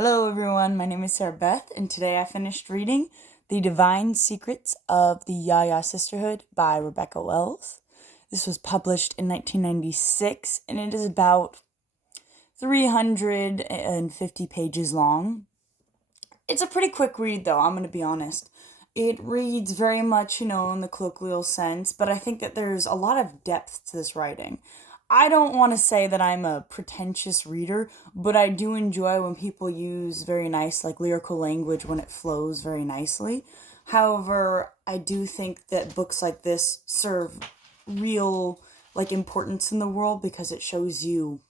Hello, everyone. My name is Sarah Beth, and today I finished reading The Divine Secrets of the Yaya Sisterhood by Rebecca Wells. This was published in 1996, and it is about 350 pages long. It's a pretty quick read, though, I'm going to be honest. It reads very much, in the colloquial sense, but I think that there's a lot of depth to this writing. I don't want to say that I'm a pretentious reader, but I do enjoy when people use very nice, like lyrical language when it flows very nicely. However, I do think that books like this serve real, importance in the world because it shows you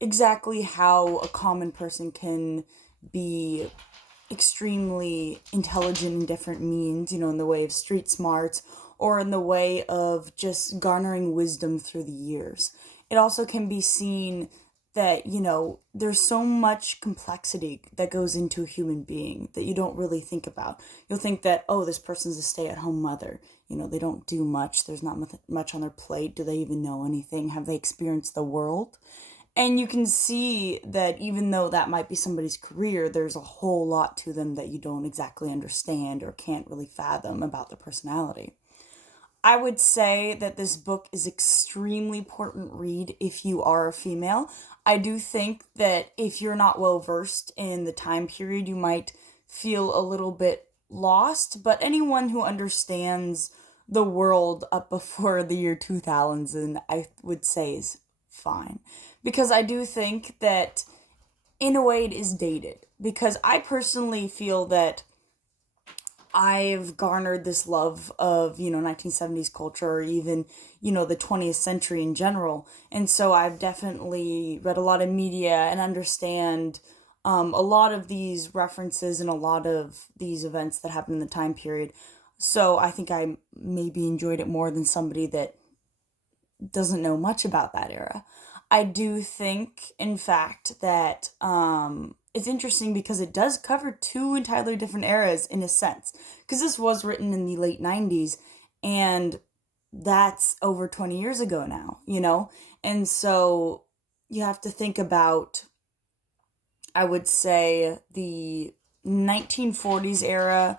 exactly how a common person can be extremely intelligent in different means, in the way of street smarts or in the way of just garnering wisdom through the years. It also can be seen that, there's so much complexity that goes into a human being that you don't really think about. You'll think that, oh, this person's a stay at home mother. They don't do much. There's not much on their plate. Do they even know anything? Have they experienced the world? And you can see that even though that might be somebody's career, there's a whole lot to them that you don't exactly understand or can't really fathom about their personality. I would say that this book is extremely important read if you are a female. I do think that if you're not well versed in the time period, you might feel a little bit lost, but anyone who understands the world up before the year 2000, I would say is fine. Because I do think that in a way it is dated. Because I personally feel that I've garnered this love of, 1970s culture or even, the 20th century in general. And so I've definitely read a lot of media and understand a lot of these references and a lot of these events that happened in the time period. So I think I maybe enjoyed it more than somebody that doesn't know much about that era. I do think, in fact, that it's interesting because it does cover two entirely different eras in a sense. Because this was written in the late 90s, and that's over 20 years ago now? And so you have to think about, I would say, the 1940s era,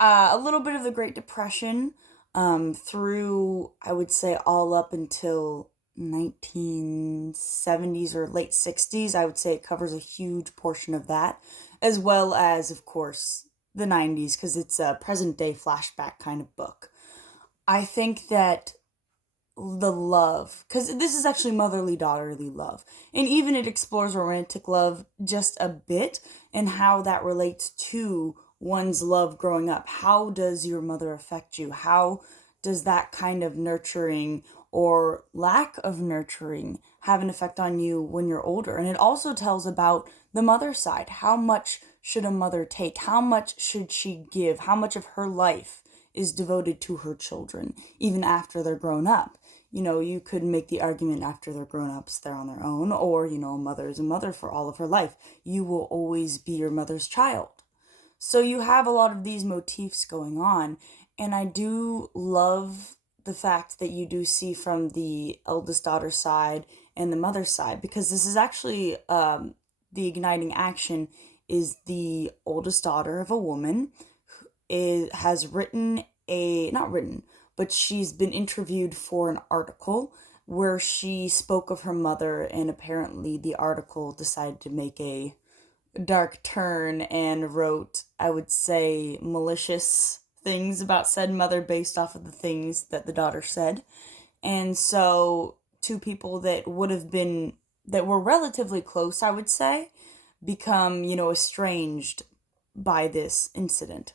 a little bit of the Great Depression, through, I would say, all up until 1970s or late 60s. I would say it covers a huge portion of that, as well as, of course, the 90s, because it's a present day flashback kind of book. I think that the love, because this is actually motherly daughterly love, and even it explores romantic love just a bit and how that relates to one's love growing up. How does your mother affect you? How does that kind of nurturing or lack of nurturing have an effect on you when you're older? And it also tells about the mother side. How much should a mother take? How much should she give? How much of her life is devoted to her children, even after they're grown up? You could make the argument after they're grown ups, they're on their own, or, a mother is a mother for all of her life. You will always be your mother's child. So you have a lot of these motifs going on, and I do love the fact that you do see from the eldest daughter side and the mother side, because this is actually the igniting action is the oldest daughter of a woman has written not written, but she's been interviewed for an article where she spoke of her mother, and apparently the article decided to make a dark turn and wrote, I would say, malicious things about said mother based off of the things that the daughter said. And so two people that that were relatively close, I would say, become, estranged by this incident.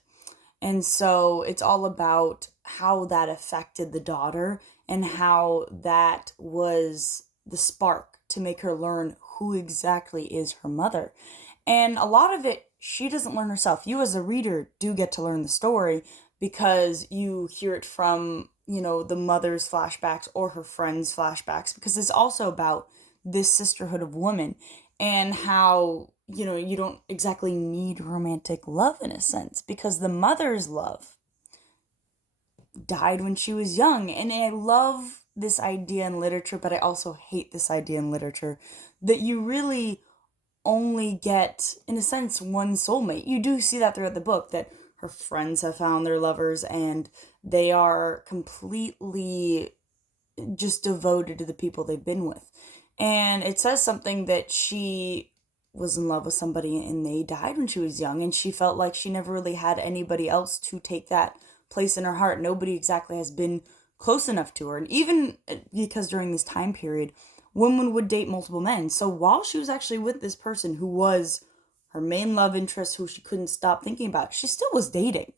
And so it's all about how that affected the daughter and how that was the spark to make her learn who exactly is her mother. And a lot of it, she doesn't learn herself. You, as a reader, do get to learn the story because you hear it from, the mother's flashbacks or her friends' flashbacks, because it's also about this sisterhood of women and how, you don't exactly need romantic love in a sense, because the mother's love died when she was young. And I love this idea in literature, but I also hate this idea in literature that you really only get, in a sense, one soulmate. You do see that throughout the book, that her friends have found their lovers and they are completely just devoted to the people they've been with. And it says something that she was in love with somebody and they died when she was young, and she felt like she never really had anybody else to take that place in her heart. Nobody exactly has been close enough to her. And even because during this time period, women would date multiple men. So while she was actually with this person who was her main love interest, who she couldn't stop thinking about, she still was dating,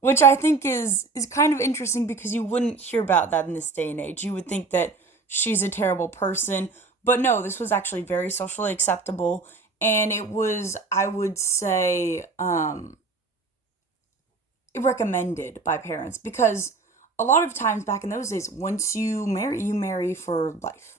which I think is kind of interesting because you wouldn't hear about that in this day and age. You would think that she's a terrible person, but no, this was actually very socially acceptable, and it was, I would say, recommended by parents, because a lot of times back in those days, once you marry for life.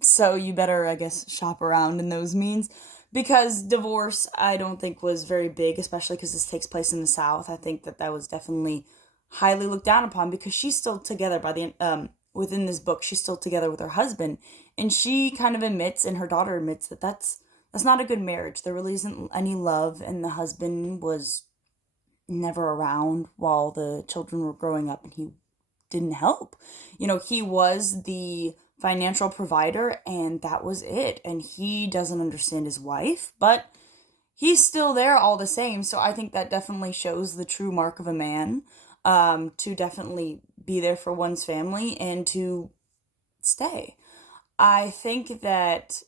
So you better, I guess, shop around in those means, because divorce, I don't think, was very big, especially because this takes place in the South. I think that that was definitely highly looked down upon, because she's still together by the within this book. She's still together with her husband, and she kind of admits, and her daughter admits, that that's not a good marriage. There really isn't any love, and the husband was never around while the children were growing up, and he didn't help. He was the financial provider, and that was it. And he doesn't understand his wife, but he's still there all the same. So I think that definitely shows the true mark of a man, to definitely be there for one's family and to stay. I think that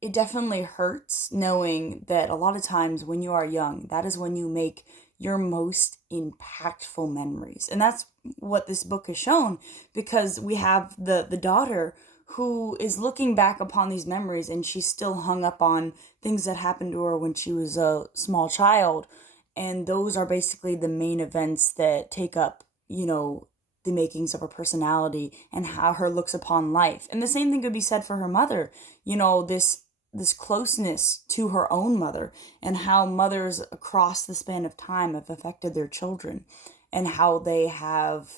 it definitely hurts knowing that a lot of times when you are young, that is when you make your most impactful memories. And that's what this book has shown, because we have the daughter who is looking back upon these memories, and she's still hung up on things that happened to her when she was a small child. And those are basically the main events that take up, the makings of her personality and how her looks upon life. And the same thing could be said for her mother. This closeness to her own mother, and how mothers across the span of time have affected their children, and how they have,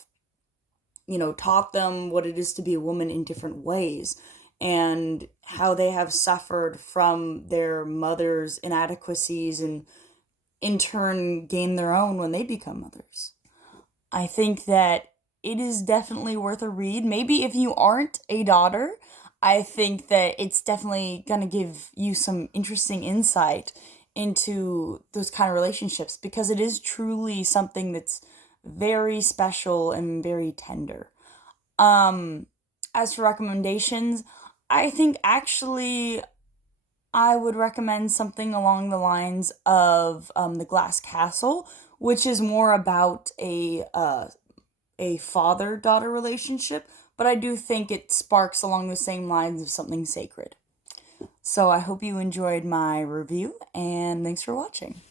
taught them what it is to be a woman in different ways, and how they have suffered from their mother's inadequacies, and in turn gain their own when they become mothers. I think that it is definitely worth a read. Maybe if you aren't a daughter, I think that it's definitely going to give you some interesting insight into those kind of relationships, because it is truly something that's very special and very tender. Um, as for recommendations, I think actually I would recommend something along the lines of The Glass Castle, which is more about a father-daughter relationship, but I do think it sparks along the same lines of something sacred. So I hope you enjoyed my review, and thanks for watching.